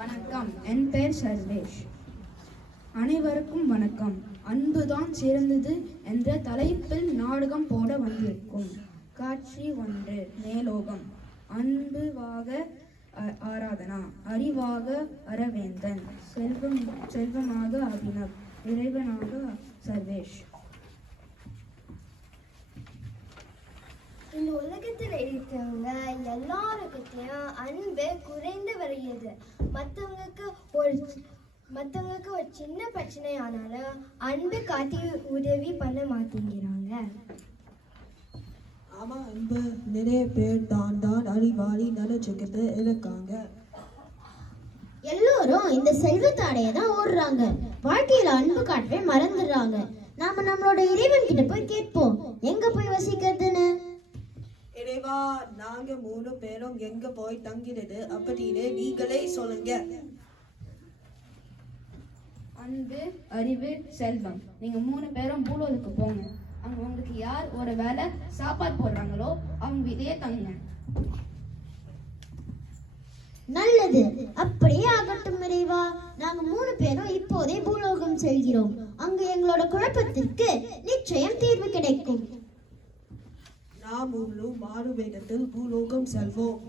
வணக்கம். என் பெயர் சர்வேஷ். அனைவருக்கும் வணக்கம். அன்புதான் சிறந்தது என்ற தலைப்பில் நாடகம் போட வந்திருக்கும். காட்சி ஒன்று மேலோகம். அன்புவாக ஆராதனா. அறிவாக அரவேந்தன் செல்வம் செல்வமாக அபினவ். இறைவனாக சர்வேஷ். இந்த உலகத்தில் அன்பு குறைந்து வருகிறது. மற்றவங்களுக்கு ஒரு மற்றவங்களுக்கு ஒரு சின்ன பிரச்சனை ஆனாலும் அன்பு காட்டி உதவி பண்ண மாட்டேங்கிறாங்க. ஆமா அன்பு நிறைய பேர் தான் தான் அறிவாளி நினைச்சுக்கிட்டு இருக்காங்க எல்லோரும் இந்த செல்வத்தாடைய தான் ஓடுறாங்க. வாழ்க்கையில அன்பு காட்டவே மறந்துடுறாங்க. நாம நம்மளோட இறைவன் கிட்ட போய் கேட்போம். எங்க நாங்க மூணு பேரும் எங்க போய் தங்கினது அப்படின்னு நீங்களே சொல்லுங்க. அன்பு அறிவு செல்வம். நீங்க மூணு பேரும் பூலோகத்துக்கு போங்க. அங்க உங்களுக்கு யார் ஒரு வேளை சாப்பாடு போடுறாங்களோ அவங்க வீட்லயே தங்குங்க. நல்லது. அப்படியே ஆகட்டும் இறைவா. நாங்க மூணு பேரும் இப்போதே பூலோகம் செல்கிறோம். அங்கு எங்களோட குழப்பத்திற்கு நிச்சயம் தீர்வு கிடைக்கும். நாம் முழு மாறு பூலோகம் செல்வோம்.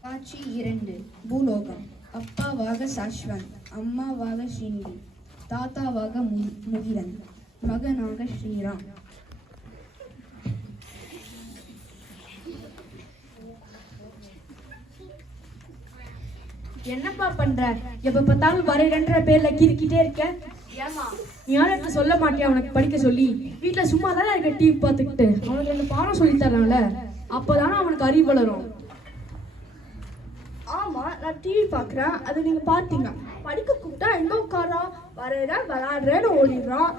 காட்சி இரண்டு. பூலோகம். அப்பாவாக சாஸ்வன் அம்மாவாக ஸ்ரீநிதி தாத்தாவாக மு- முகிலன் மகனாக ஸ்ரீராம். என்னப்பா பண்ற? எப்ப பார்த்தாலும் வரையன்ற பேர்ல கிறுக்கிட்டே இருக்க? யாருக்கு சொல்ல மாட்டியா? உனக்கு படிக்க சொல்லி. வீட்ல சும்மா தானே இருக்க டிவி பார்த்துக்கிட்டு. அவனுக்கு ரெண்டு பாடம் சொல்லி தரலாம்ல அப்பதானே அவனுக்கு அறிவு வளரும். ஆமா நான் டிவி பார்க்குறேன். அது நீங்க பார்த்தீங்க. படிக்க கூப்பிட்டா எங்க உட்காரான் வரையறான் விளையாடுறேன்னு ஓடிடுறான்.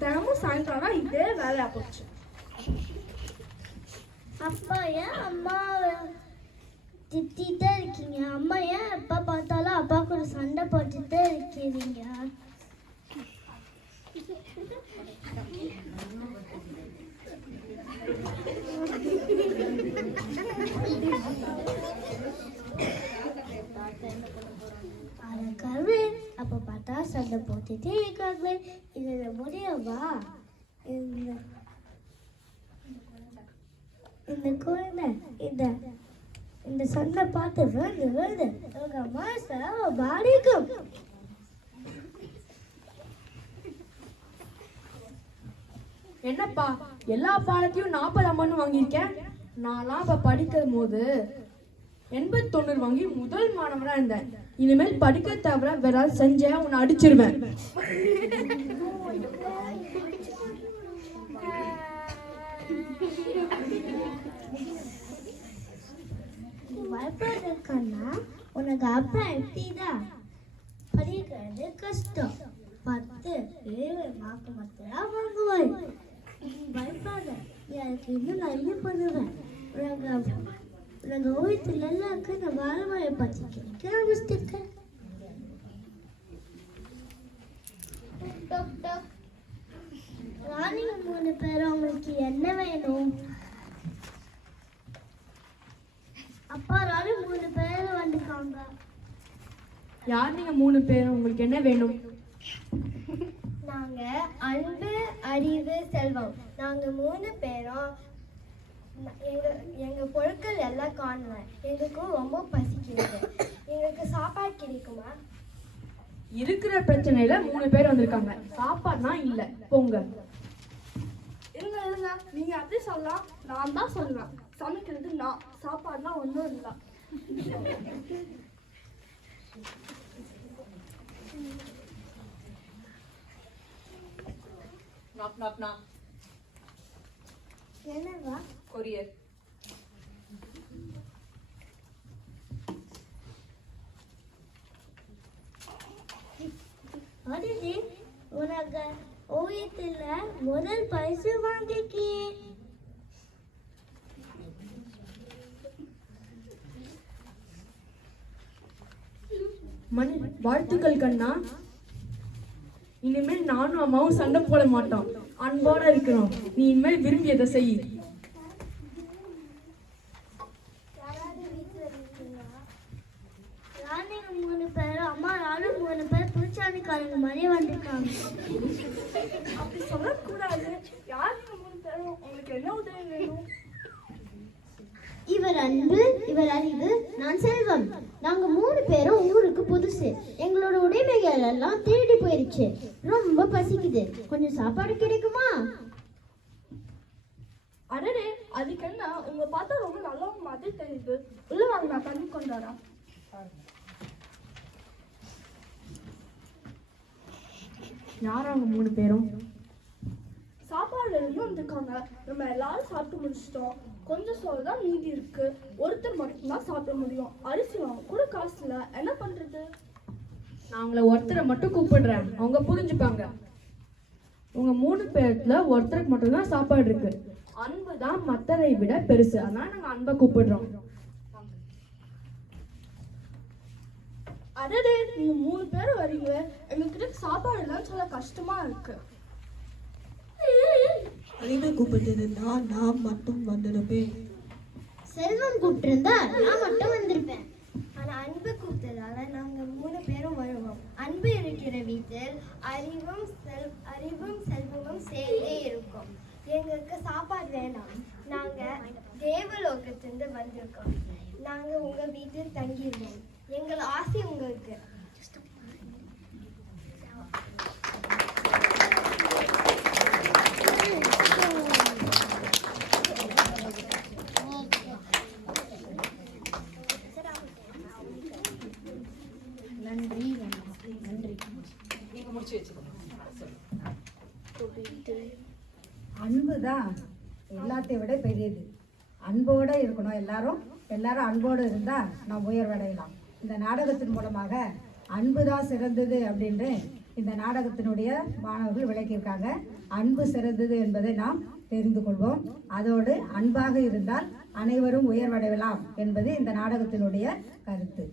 தினமும் சாயந்தரம் இதே வேலையா போச்சு. அப்பா ஏன் அம்மாவை திட்டிகிட்டே இருக்கீங்க? அம்மா ஏன் எப்போ பார்த்தாலும் அப்பா கூட சண்டை போட்டுட்டே இருக்கிறீங்க அட கருவே அப்போ பார்த்தா சண்டை போட்டுட்டே இருக்காங்களே இதில் முடியவா இந்த இந்த குழந்தை இந்த இந்த சண்டை பார்த்து விழுந்து விழுந்து உங்க மனசை பாடிக்கும் என்னப்பா எல்லா பாடத்தையும் நாற்பது அம்மன் வாங்கியிருக்கேன் நான்லாம் இப்போ படிக்கும் போது எண்பத்தொண்ணூறு வாங்கி முதல் மாணவனா இருந்தேன். இனிமேல் படிக்க தவிர வேற செஞ்ச உன்னை அடிச்சிருவேன். நீ உனக்கு அப்பா எப்படிதான் படிக்கிறது கஷ்டம். பத்து ஏழு மார்க் மட்டும் வாங்குவாய் பயப்பாத எனக்கு நீ இன்னும் நிறைய பண்ணுவேன். உனக்கு உனக்கு ஓவியத்தில் எல்லாருக்கும் இந்த வாழ்வாயை பற்றி கேட்க ஆரம்பிச்சிருக்கேன் ராணிங்க மூணு பேரும் உங்களுக்கு என்ன வேணும்? அப்பா ராணி மூணு பேர் வந்துருக்காங்க யார் நீங்க மூணு பேரும்? உங்களுக்கு என்ன வேணும்? நாங்க அன்பு அறிவு செல்வம். நாங்க மூணு பேரும் ந- எங்க எங்க பொருட்கள் எல்லாம் காணுவேன் எங்களுக்கும் ரொம்ப பசிக்கிறது எங்களுக்கு சாப்பாடு கிடைக்குமா? இருக்கிற பிரச்சனையில மூணு பேர் வந்திருக்காங்க. சாப்பாடுனா இல்ல. போங்க. இருங்க இருங்க. நீங்க அப்படி சொல்லலாம். நான் தான் சொல்லுவேன். சமைக்கிறது நான். சாப்பாடுலாம் ஒன்றும் இல்லை. Knock knock knock. என்னவா? courier அடிதி உனக்கு ஓவியத்தில் முதல் பரிசு வாங்கிக்கேன் மணி வாழ்த்துக்கள் கண்ணா. இனிமேல் நானும் அம்மாவும் சண்டை போட மாட்டோம். அன்போட இருக்கணும். நீ இனிமேல் விரும்பியதை செய். மூணு பேர் அம்மா நானும் மூணு பேர் புதுச்சாணிக்காரங்க மாதிரி வந்திருக்காங்க. அப்படி சொல்லக்கூடாது. யார் மூணு பேரும்? உங்களுக்கு என்ன உதவி வேணும்? இவர் அன்பு இவர் அறிவு நான் செல்வம். நாங்க மூணு பேரும் ஊருக்கு புதுசு. எங்களோட உடைமைகள் எல்லாம் திருடி போயிருச்சு. ரொம்ப பசிக்குது. கொஞ்சம் சாப்பாடு கிடைக்குமா? அடடே அதுக்கு என்ன? உங்க பார்த்தா ரொம்ப நல்லவங்க மாதிரி தெரியுது. உள்ள வாங்க நான் தண்ணி கொண்டு வரேன். யார் அவங்க மூணு பேரும்? சாப்பாடு எல்லாம் வந்திருக்காங்க நம்ம எல்லாரும் சாப்பிட்டு முடிச்சிட்டோம் கொஞ்சம் சோறு தான் மீதி இருக்கு ஒருத்தர் மட்டும்தான் சாப்பிட முடியும் அரிசி வாங்க கூட காசு இல்லை என்ன பண்றது நான் உங்களை ஒருத்தரை மட்டும் கூப்பிடுறேன். அவங்க புரிஞ்சுப்பாங்க. உங்க மூணு பேர்ல ஒருத்தருக்கு மட்டும்தான் சாப்பாடு இருக்கு. அன்பு தான் மத்ததை விட பெருசு. அதனால நாங்க அன்பை கூப்பிடுறோம். அடடே நீங்க மூணு பேர் வரீங்க எங்ககிட்ட சாப்பாடு எல்லாம் சொல்ல கஷ்டமா இருக்கு. அறிவை கூப்பிட்டிருந்தா நான் மட்டும் வந்திருப்பேன். செல்வம் கூப்பிட்டிருந்தா நான் மட்டும் வந்திருப்பேன். ஆனா அன்பு கூப்பிட்டதால நாங்க மூணு பேரும் வருவோம். அன்பு இருக்கிற வீட்டில் அறிவும் செல் அறிவும் செல்வமும் சேர்ந்தே இருக்கும். எங்களுக்கு சாப்பாடு வேண்டாம் நாங்க தேவலோகத்திலிருந்து வந்திருக்கோம். நாங்க உங்க வீட்டில் தங்கிடுவோம் எங்கள் ஆசை அன்பு தான் எல்லாத்தையும் விட பெரியது. அன்போடு இருக்கணும் எல்லாரும். எல்லாரும் அன்போடு இருந்தால் நாம் உயர்வடையலாம். இந்த நாடகத்தின் மூலமாக அன்பு தான் சிறந்தது அப்படின்னு இந்த நாடகத்தினுடைய மாணவர்கள் விளக்கியிருக்காங்க. அன்பு சிறந்தது என்பதை நாம் தெரிந்து கொள்வோம். அதோடு அன்பாக இருந்தால் அனைவரும் உயர்வடையலாம் என்பது இந்த நாடகத்தினுடைய கருத்து.